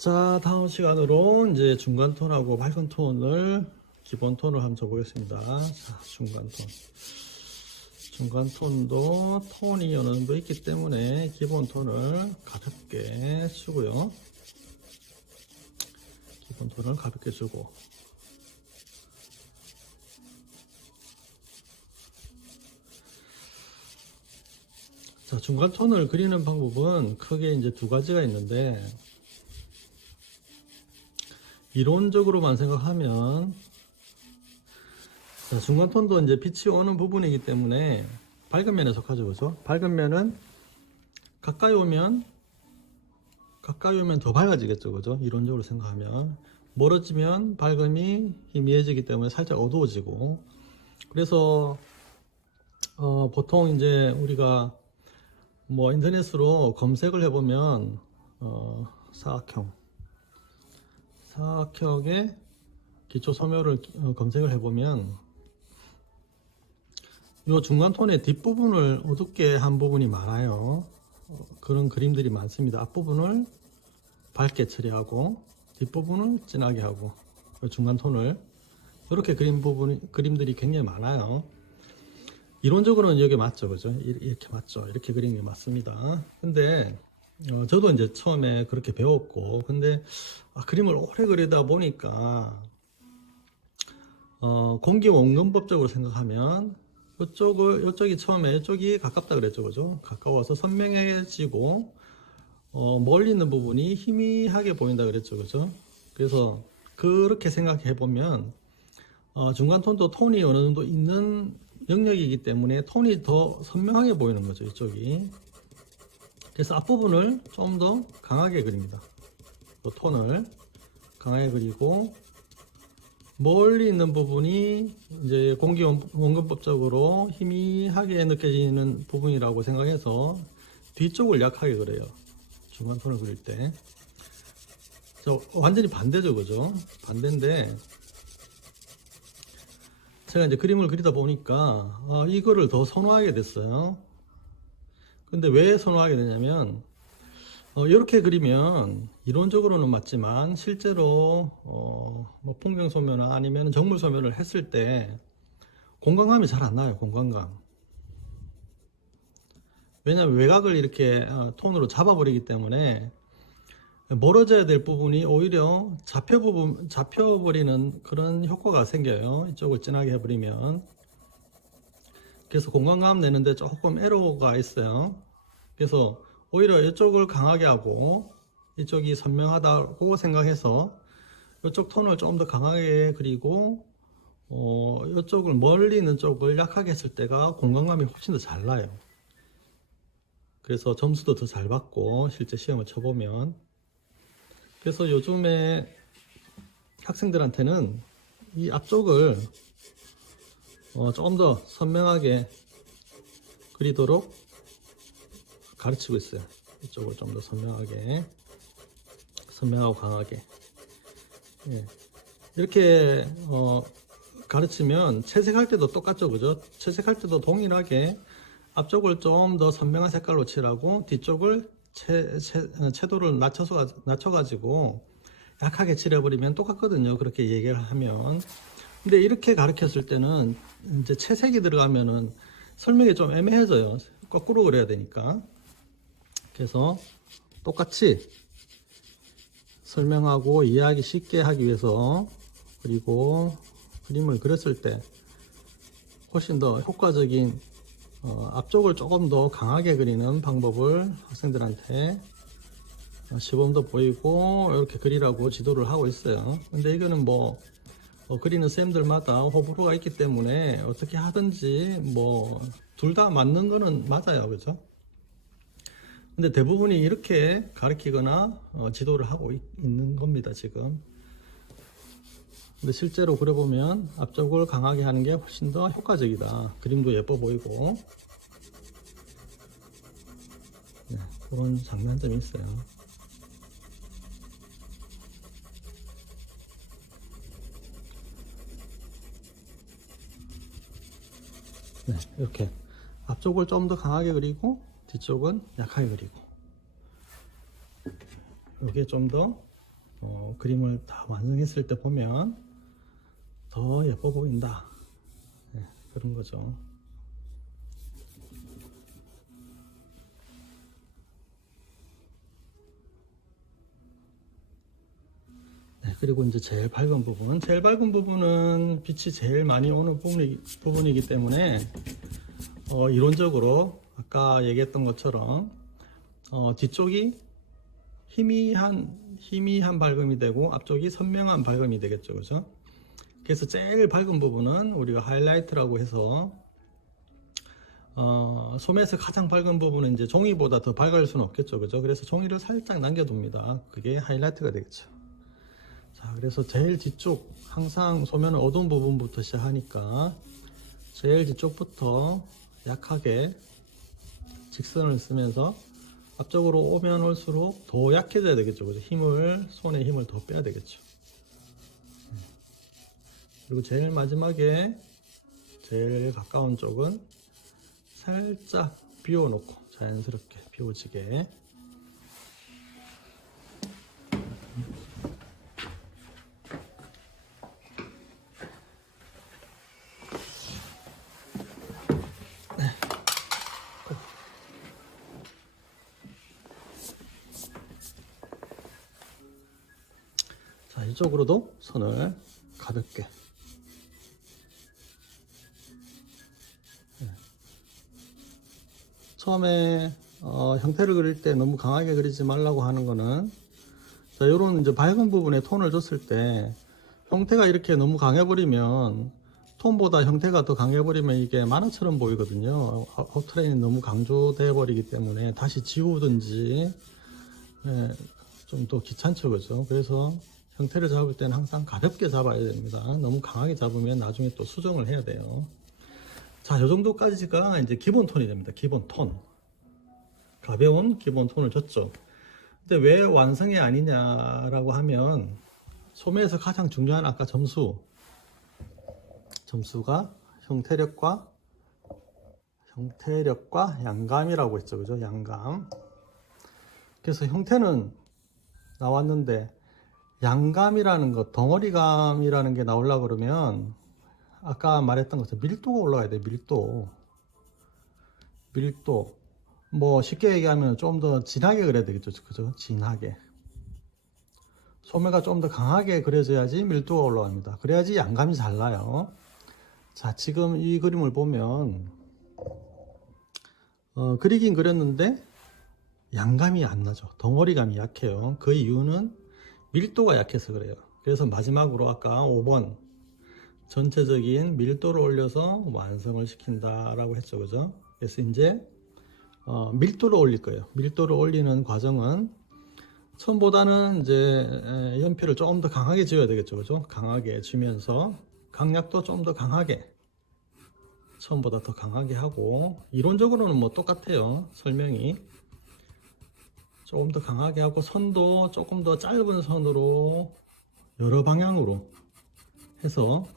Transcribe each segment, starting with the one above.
자, 다음 시간으로 이제 중간 톤하고 밝은 톤을 기본 톤을 한번 줘보겠습니다. 자, 중간 톤. 중간 톤도 톤이 어느 정도 있기 때문에 기본 톤을 가볍게 주고요. 기본 톤을 가볍게 주고. 자, 중간 톤을 그리는 방법은 크게 이제 두 가지가 있는데, 이론적으로만 생각하면, 자, 중간 톤도 이제 빛이 오는 부분이기 때문에 밝은 면에 속하죠, 그죠? 밝은 면은 가까이 오면 더 밝아지겠죠, 그죠? 이론적으로 생각하면. 멀어지면 밝음이 희미해지기 때문에 살짝 어두워지고. 그래서 보통 이제 우리가 뭐 인터넷으로 검색을 해보면 사각형의 기초 소묘를 검색을 해보면 이 중간 톤의 뒷부분을 어둡게 한 부분이 많아요. 그런 그림들이 많습니다. 앞부분을 밝게 처리하고 뒷부분을 진하게 하고 중간 톤을 이렇게 그림들이 굉장히 많아요. 이론적으로는 이게 맞죠, 그죠? 이렇게 맞죠. 이렇게 그리는 게 맞습니다. 근데 저도 이제 처음에 그렇게 배웠고, 근데 그림을 오래 그리다 보니까 공기 원근법적으로 생각하면 이쪽이 처음에 이쪽이 가깝다 그랬죠, 그죠? 가까워서 선명해지고 멀리 있는 부분이 희미하게 보인다 그랬죠, 그죠? 그래서 그렇게 생각해 보면 중간 톤도 톤이 어느 정도 있는 영역이기 때문에 톤이 더 선명하게 보이는 거죠, 이쪽이. 그래서 앞부분을 좀 더 강하게 그립니다. 또 톤을 강하게 그리고 멀리 있는 부분이 이제 공기 원근법적으로 희미하게 느껴지는 부분이라고 생각해서 뒤쪽을 약하게 그려요. 중간 톤을 그릴 때. 완전히 반대죠, 그죠? 반대인데 제가 이제 그림을 그리다 보니까 이거를 더 선호하게 됐어요. 근데 왜 선호하게 되냐면 이렇게 그리면 이론적으로는 맞지만 실제로 뭐 풍경 소묘나 아니면 정물 소묘를 했을 때 공간감이 잘 안 나요. 공간감. 왜냐하면 외곽을 이렇게 톤으로 잡아버리기 때문에 멀어져야 될 부분이 오히려 잡혀버리는 그런 효과가 생겨요. 이쪽을 진하게 해버리면. 그래서 공간감 내는데 조금 에러가 있어요. 그래서 오히려 이쪽을 강하게 하고 이쪽이 선명하다고 생각해서 이쪽 톤을 조금 더 강하게 그리고 이쪽을 멀리 있는 쪽을 약하게 했을 때가 공간감이 훨씬 더 잘 나요. 그래서 점수도 더 잘 받고 실제 시험을 쳐보면. 그래서 요즘에 학생들한테는 이 앞쪽을 조금 더 선명하게 그리도록 가르치고 있어요. 이쪽을 좀 더 선명하고 강하게. 예. 이렇게 가르치면 채색할 때도 똑같죠, 그죠? 채색할 때도 동일하게 앞쪽을 좀 더 선명한 색깔로 칠하고 뒤쪽을 채도를 낮춰가지고 약하게 칠해버리면 똑같거든요. 그렇게 얘기를 하면. 근데 이렇게 가르쳤을 때는 이제 채색이 들어가면은 설명이 좀 애매해져요. 거꾸로 그려야 되니까. 그래서 똑같이 설명하고 이해하기 쉽게 하기 위해서 그리고 그림을 그렸을 때 훨씬 더 효과적인 앞쪽을 조금 더 강하게 그리는 방법을 학생들한테 시범도 보이고 이렇게 그리라고 지도를 하고 있어요. 근데 이거는 뭐 그리는 쌤들마다 호불호가 있기 때문에 어떻게 하든지 뭐 둘 다 맞는 거는 맞아요, 그죠? 근데 대부분이 이렇게 가르치거나 지도를 하고 있는 겁니다, 지금. 근데 실제로 그려보면 앞쪽을 강하게 하는 게 훨씬 더 효과적이다. 그림도 예뻐 보이고. 네, 그런 장단점이 있어요. 네, 이렇게 앞쪽을 좀 더 강하게 그리고 뒤쪽은 약하게 그리고 이게 좀 더 그림을 다 완성했을 때 보면 더 예뻐 보인다. 네, 그런 거죠. 네, 그리고 이제 제일 밝은 부분은 빛이 제일 많이 오는 부분이기 때문에 이론적으로 아까 얘기했던 것처럼 뒤쪽이 희미한 밝음이 되고 앞쪽이 선명한 밝음이 되겠죠, 그죠? 그래서 제일 밝은 부분은 우리가 하이라이트라고 해서 소매에서 가장 밝은 부분은 이제 종이보다 더 밝을 수는 없겠죠, 그죠? 그래서 종이를 살짝 남겨둡니다. 그게 하이라이트가 되겠죠. 자, 그래서 제일 뒤쪽, 항상 소면은 어두운 부분부터 시작하니까 제일 뒤쪽부터 약하게 직선을 쓰면서 앞쪽으로 오면 올수록 더 약해져야 되겠죠, 그죠? 손에 힘을 더 빼야 되겠죠. 그리고 제일 마지막에 제일 가까운 쪽은 살짝 비워놓고 자연스럽게 비워지게. 자, 이쪽으로도 선을 가볍게. 처음에 형태를 그릴 때 너무 강하게 그리지 말라고 하는 거는, 자, 요런 이제 밝은 부분에 톤을 줬을 때 형태가 이렇게 너무 강해버리면, 톤보다 형태가 더 강해버리면 이게 만화처럼 보이거든요. 아웃라인이 너무 강조돼 버리기 때문에 다시 지우든지 좀 더 귀찮죠, 그죠? 그래서 형태를 잡을 때는 항상 가볍게 잡아야 됩니다. 너무 강하게 잡으면 나중에 또 수정을 해야 돼요. 자, 요 정도까지가 이제 기본 톤이 됩니다. 기본 톤. 가벼운 기본 톤을 줬죠. 근데 왜 완성이 아니냐라고 하면, 소매에서 가장 중요한 아까 점수가 형태력과 양감이라고 했죠, 그죠? 양감. 그래서 형태는 나왔는데 양감이라는 것, 덩어리감이라는 게 나오려고 그러면 아까 말했던 것처럼 밀도가 올라가야 돼요. 밀도. 뭐 쉽게 얘기하면 좀 더 진하게 그려야 되겠죠, 그죠? 진하게. 소매가 좀 더 강하게 그려져야지 밀도가 올라갑니다. 그래야지 양감이 잘 나요. 자, 지금 이 그림을 보면 그리긴 그렸는데 양감이 안 나죠. 덩어리감이 약해요. 그 이유는 밀도가 약해서 그래요. 그래서 마지막으로 아까 5번 전체적인 밀도를 올려서 완성을 시킨다라고 했죠, 그죠? 그래서 이제 밀도를 올릴 거예요. 밀도를 올리는 과정은 처음보다는 이제 연필을 조금 더 강하게 쥐어야 되겠죠, 그죠? 강하게 쥐면서 강약도 좀 더 강하게, 처음보다 더 강하게 하고, 이론적으로는 뭐 똑같아요. 설명이 조금 더 강하게 하고, 선도 조금 더 짧은 선으로 여러 방향으로 해서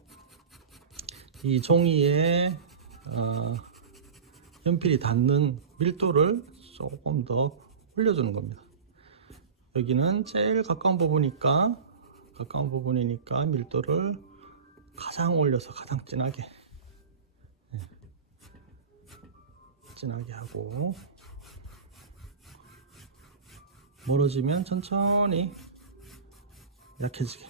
이 종이에 연필이 닿는 밀도를 조금 더 올려주는 겁니다. 여기는 제일 가까운 부분이니까 밀도를 가장 올려서 가장 진하게 하고, 멀어지면 천천히 약해지게.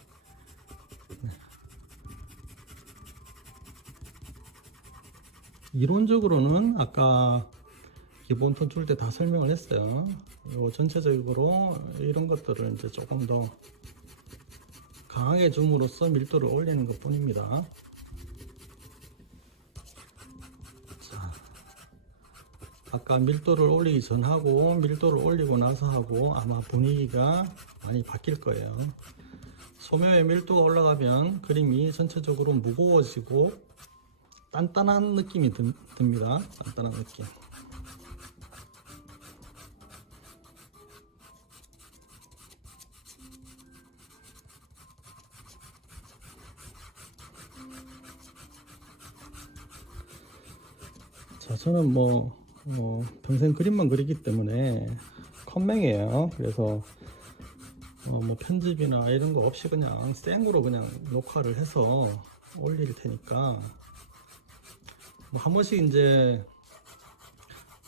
이론적으로는 아까 기본 톤 줄 때 다 설명을 했어요. 요 전체적으로 이런 것들을 이제 조금 더 강하게 줌으로써 밀도를 올리는 것 뿐입니다. 자, 아까 밀도를 올리기 전하고 밀도를 올리고 나서 하고 아마 분위기가 많이 바뀔 거예요. 소매의 밀도가 올라가면 그림이 전체적으로 무거워지고 단단한 느낌이 듭니다. 단단한 느낌. 자, 저는 평생 그림만 그리기 때문에 컴맹이에요. 그래서 뭐 편집이나 이런 거 없이 그냥 생으로 그냥 녹화를 해서 올릴 테니까 뭐 한 번씩 이제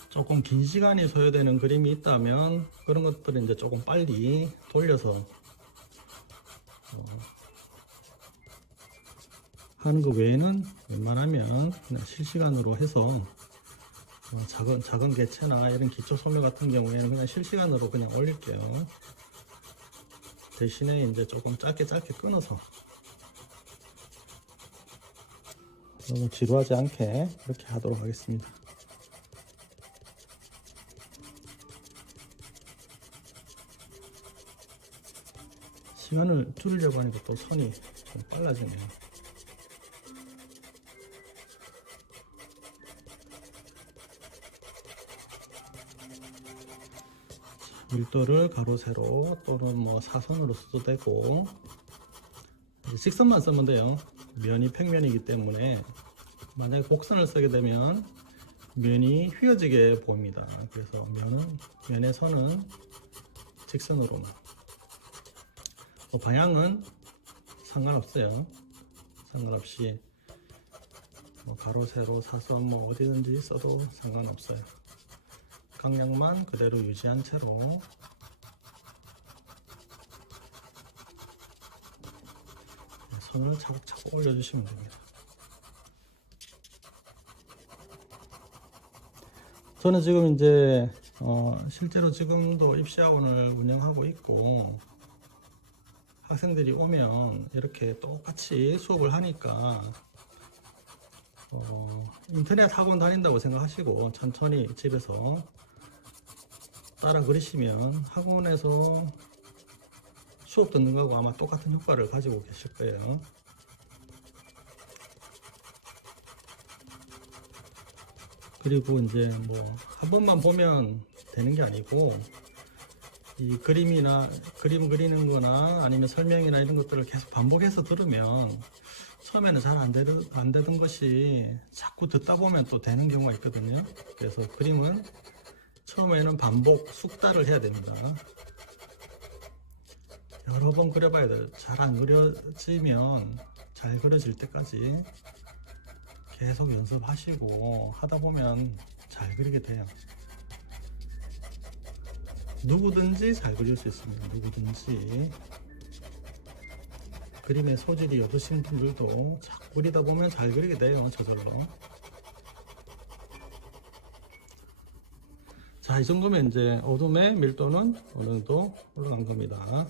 조금 긴 시간이 소요되는 그림이 있다면 그런 것들은 이제 조금 빨리 돌려서 하는 것 외에는 웬만하면 그냥 실시간으로 해서 작은 개체나 이런 기초 소묘 같은 경우에는 그냥 실시간으로 그냥 올릴게요. 대신에 이제 조금 짧게 끊어서 너무 지루하지 않게 그렇게 하도록 하겠습니다. 시간을 줄이려고 하니까 또 손이 좀 빨라지네요. 밀도를 가로 세로 또는 뭐 사선으로 써도 되고 직선만 쓰면 돼요. 면이 평면이기 때문에 만약에 곡선을 쓰게 되면 면이 휘어지게 보입니다. 그래서 면의 선은 직선으로 방향은 상관없어요. 상관없이 뭐 가로 세로 사선 뭐 어디든지 써도 상관없어요. 강약만 그대로 유지한 채로 손을 차곡차곡 올려주시면 됩니다. 저는 지금 이제 실제로 지금도 입시학원을 운영하고 있고 학생들이 오면 이렇게 똑같이 수업을 하니까 인터넷 학원 다닌다고 생각하시고 천천히 집에서 따라 그리시면 학원에서 수업 듣는 거하고 아마 똑같은 효과를 가지고 계실 거예요. 그리고 이제 뭐 한 번만 보면 되는 게 아니고 이 그림 그리는 거나 아니면 설명이나 이런 것들을 계속 반복해서 들으면 처음에는 잘 안 되던 것이 자꾸 듣다 보면 또 되는 경우가 있거든요. 그래서 그림은 처음에는 반복 숙달을 해야 됩니다. 여러 번 그려봐야 돼요. 잘 안 그려지면 잘 그려질 때까지 계속 연습하시고 하다 보면 잘 그리게 돼요. 누구든지 잘 그릴 수 있습니다. 누구든지. 그림의 소질이 없으신 분들도 자꾸 그리다 보면 잘 그리게 돼요. 저절로. 자, 이 정도면 이제 어둠의 밀도는 어느 정도 올라간 겁니다.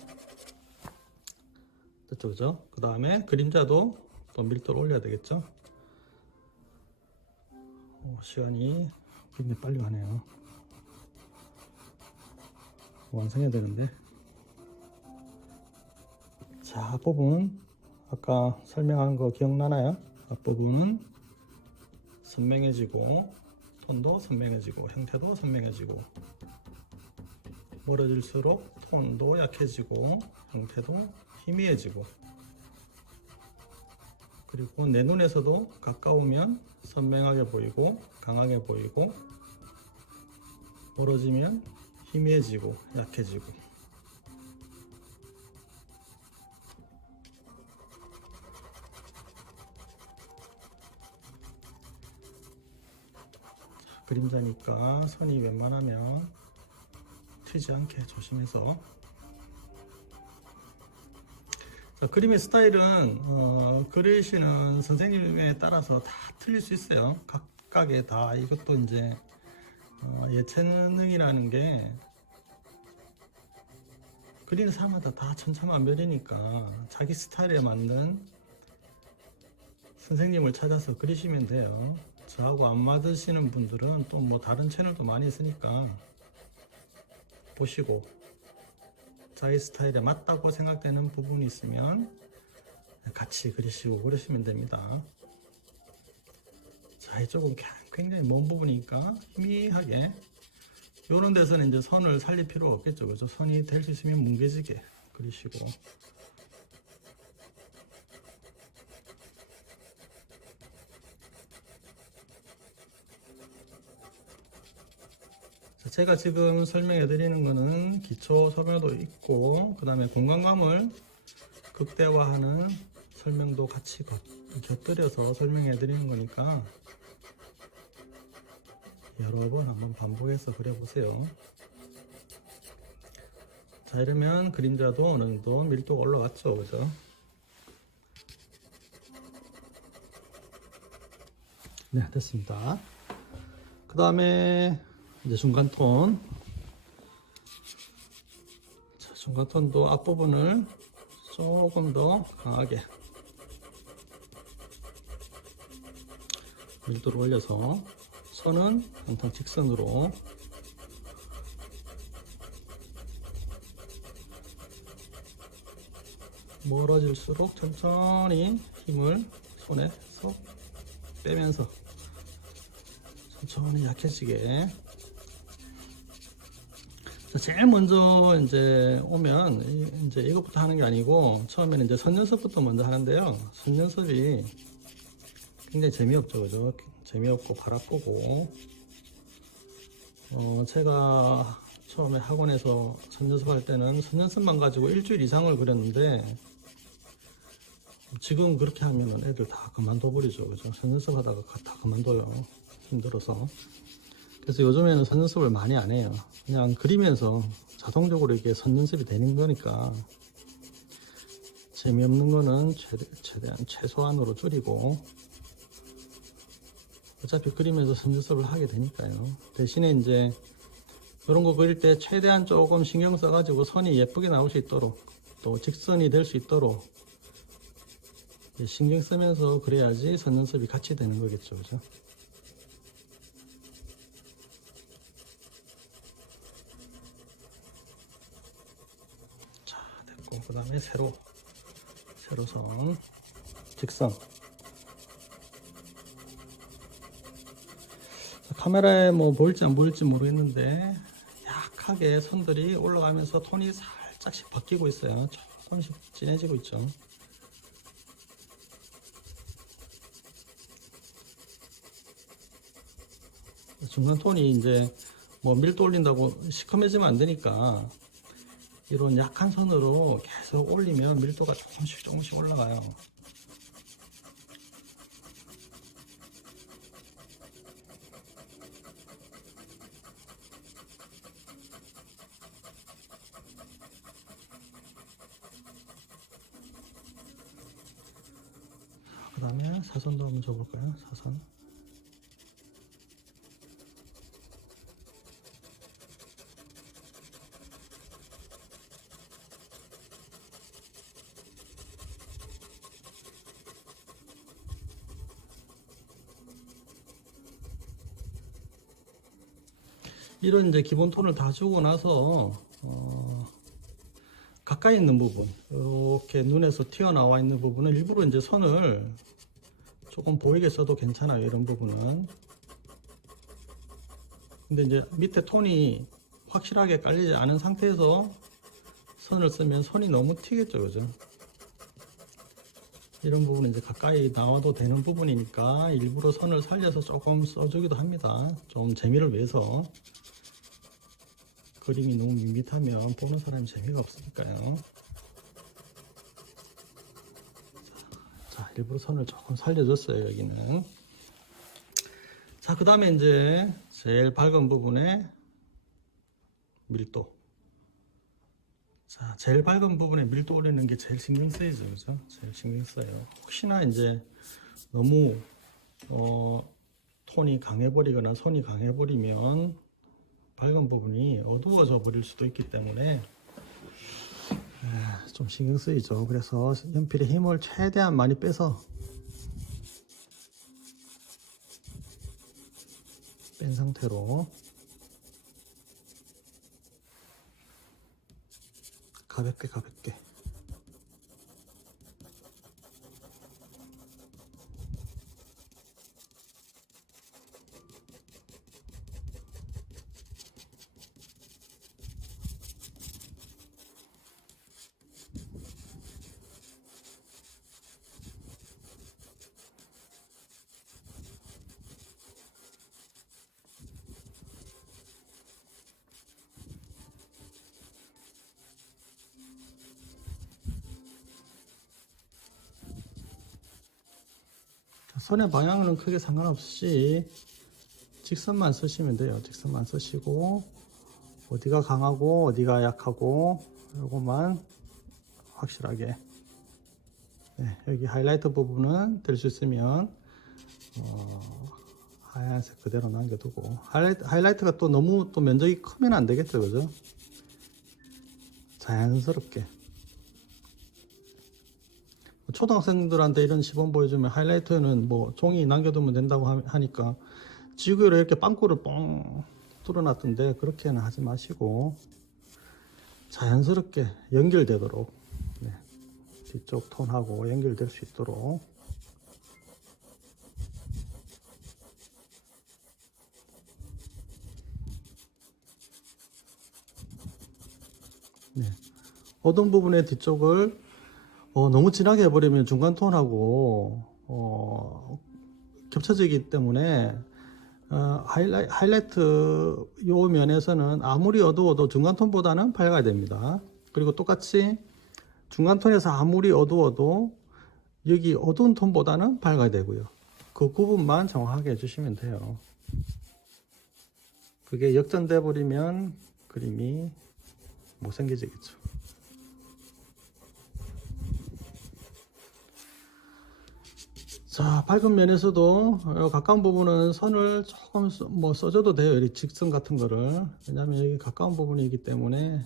됐죠, 그죠? 그 다음에 그림자도 또 밀도를 올려야 되겠죠? 시간이 굉장히 빨리 가네요. 완성해야 되는데. 자, 앞부분 아까 설명한 거 기억나나요? 앞부분은 선명해지고 톤도 선명해지고 형태도 선명해지고 멀어질수록 톤도 약해지고 형태도 희미해지고 그리고 내 눈에서도 가까우면 선명하게 보이고 강하게 보이고 멀어지면 희미해지고 약해지고 그림자니까 선이 웬만하면 튀지 않게 조심해서 자, 그림의 스타일은 그리시는 선생님에 따라서 다 틀릴 수 있어요. 각각의 다 이것도 이제 예체능이라는 게 그리는 사람마다 다 천차만별이니까 자기 스타일에 맞는 선생님을 찾아서 그리시면 돼요. 저하고 안 맞으시는 분들은 또 뭐 다른 채널도 많이 있으니까 보시고 자기 스타일에 맞다고 생각되는 부분이 있으면 같이 그리시고 그러시면 됩니다. 자, 이쪽은 굉장히 먼 부분이니까 희미하게 이런 데서는 이제 선을 살릴 필요가 없겠죠. 그죠? 선이 될 수 있으면 뭉개지게 그리시고 제가 지금 설명해 드리는 거는 기초 설명도 있고, 그 다음에 공간감을 극대화하는 설명도 같이 곁들여서 설명해 드리는 거니까 여러 번 한번 반복해서 그려보세요. 자, 이러면 그림자도 어느 정도 밀도가 올라갔죠, 그죠? 네, 됐습니다. 그 다음에 이제 중간톤. 자, 중간톤도 앞부분을 조금 더 강하게 밀도를 올려서 선은 항상 직선으로 멀어질수록 천천히 힘을 손에서 빼면서 천천히 약해지게. 자, 제일 먼저 이제 오면 이제 이것부터 하는 게 아니고 처음에는 이제 선연습부터 먼저 하는데요. 선연습이 굉장히 재미없죠, 그죠? 재미없고 발 아프고. 제가 처음에 학원에서 선연습할 때는 선연습만 가지고 일주일 이상을 그렸는데 지금 그렇게 하면은 애들 다 그만둬 버리죠, 그죠? 선연습 하다가 다 그만둬요, 힘들어서. 그래서 요즘에는 선연습을 많이 안 해요. 그냥 그리면서 자동적으로 이렇게 선연습이 되는 거니까 재미없는 거는 최대한 최소한으로 줄이고, 어차피 그리면서 선연습을 하게 되니까요. 대신에 이제 이런 거 그릴 때 최대한 조금 신경 써가지고 선이 예쁘게 나올 수 있도록, 또 직선이 될 수 있도록 신경 쓰면서 그래야지 선연습이 같이 되는 거겠죠, 그죠? 자, 됐고, 그 다음에 세로선, 직선. 카메라에 뭐 보일지 안 보일지 모르겠는데 약하게 선들이 올라가면서 톤이 살짝씩 바뀌고 있어요. 조금씩 진해지고 있죠. 중간 톤이 이제 뭐 밀도 올린다고 시커매지면 안 되니까 이런 약한 선으로 계속 올리면 밀도가 조금씩 올라가요. 그 다음에 사선도 한번 줘볼까요? 사선. 이런 이제 기본 톤을 다 주고 나서 가까이 있는 부분, 이렇게 눈에서 튀어나와 있는 부분은 일부러 이제 선을 조금 보이게 써도 괜찮아요, 이런 부분은. 근데 이제 밑에 톤이 확실하게 깔리지 않은 상태에서 선을 쓰면 선이 너무 튀겠죠, 그죠? 이런 부분은 이제 가까이 나와도 되는 부분이니까 일부러 선을 살려서 조금 써주기도 합니다. 좀 재미를 위해서. 그림이 너무 밋밋하면 보는 사람이 재미가 없으니까요. 자, 일부러 선을 조금 살려줬어요, 여기는. 자, 그 다음에 이제 제일 밝은 부분에 밀도. 자, 제일 밝은 부분에 밀도 올리는 게 제일 신경 쓰이죠, 그죠? 제일 신경 써요. 혹시나 이제 너무 톤이 강해버리거나 선이 강해버리면 밝은 부분이 어두워져 버릴 수도 있기 때문에 좀 신경 쓰이죠. 그래서 연필의 힘을 최대한 많이 빼서 뺀 상태로 가볍게 선의 방향은 크게 상관없이 직선만 쓰시면 돼요. 직선만 쓰시고 어디가 강하고 어디가 약하고 요것만 확실하게. 네, 여기 하이라이트 부분은 될 수 있으면 하얀색 그대로 남겨두고, 하이라이트가 또 너무 또 면적이 크면 안 되겠죠, 그죠? 자연스럽게. 초등학생들한테 이런 시범 보여주면 하이라이트는 뭐 종이 남겨두면 된다고 하니까 지구로 이렇게 빵꾸를 뻥 뚫어놨던데, 그렇게는 하지 마시고 자연스럽게 연결되도록, 네, 뒤쪽 톤하고 연결될 수 있도록. 네, 어두운 부분의 뒤쪽을 너무 진하게 해버리면 중간 톤하고 겹쳐지기 때문에 하이라이트 요 면에서는 아무리 어두워도 중간 톤보다는 밝아야 됩니다. 그리고 똑같이 중간 톤에서 아무리 어두워도 여기 어두운 톤보다는 밝아야 되고요. 그 구분만 정확하게 해주시면 돼요. 그게 역전돼 버리면 그림이 못생겨지겠죠. 자, 밝은 면에서도 가까운 부분은 선을 조금 써줘도 돼요. 이 직선 같은 거를. 왜냐하면 여기 가까운 부분이기 때문에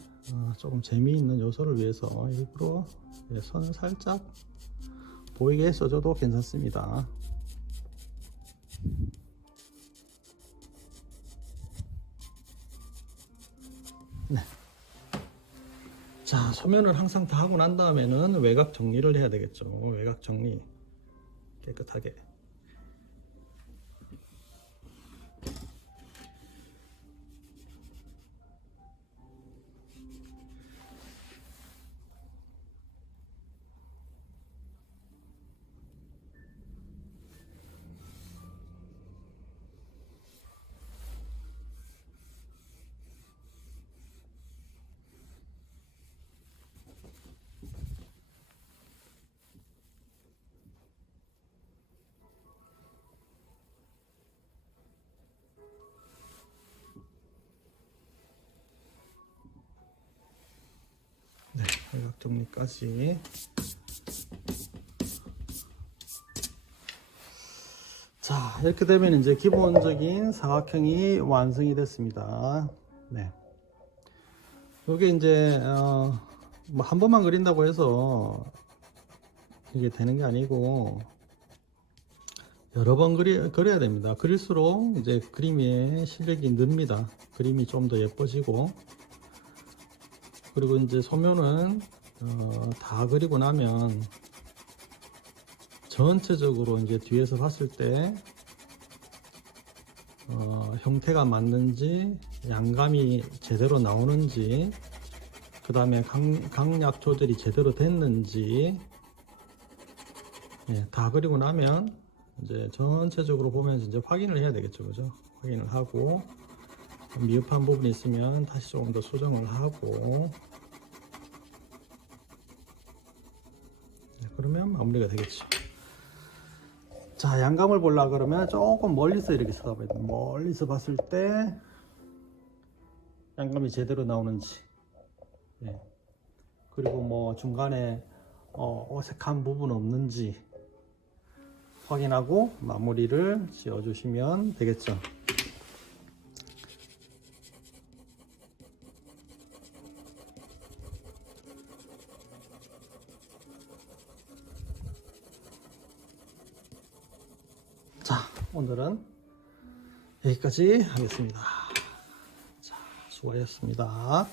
조금 재미있는 요소를 위해서 일부러 선을 살짝 보이게 써줘도 괜찮습니다. 네. 자, 소면을 항상 다 하고 난 다음에는 외곽 정리를 해야 되겠죠. 외곽 정리 깨끗하게. 네, 외곽 정리까지. 자, 이렇게 되면 이제 기본적인 사각형이 완성이 됐습니다. 네. 이게 이제 뭐 한 번만 그린다고 해서 이게 되는 게 아니고 여러 번 그려야 됩니다. 그릴수록 이제 그림의 실력이 늡니다. 그림이 좀 더 예뻐지고. 그리고 이제 소면은 다 그리고 나면 전체적으로 이제 뒤에서 봤을 때 형태가 맞는지, 양감이 제대로 나오는지, 그 다음에 강약 조절이 제대로 됐는지, 예, 다 그리고 나면 이제 전체적으로 보면서 이제 확인을 해야 되겠죠, 그죠? 확인을 하고 미흡한 부분이 있으면 다시 조금 더 수정을 하고, 네, 그러면 마무리가 되겠죠. 자, 양감을 보려고 그러면 조금 멀리서 이렇게 쳐다봐야 돼요. 멀리서 봤을 때 양감이 제대로 나오는지, 예. 그리고 뭐 중간에 어색한 부분 없는지 확인하고 마무리를 지어 주시면 되겠죠. 자, 오늘은 여기까지 하겠습니다. 자, 수고하셨습니다.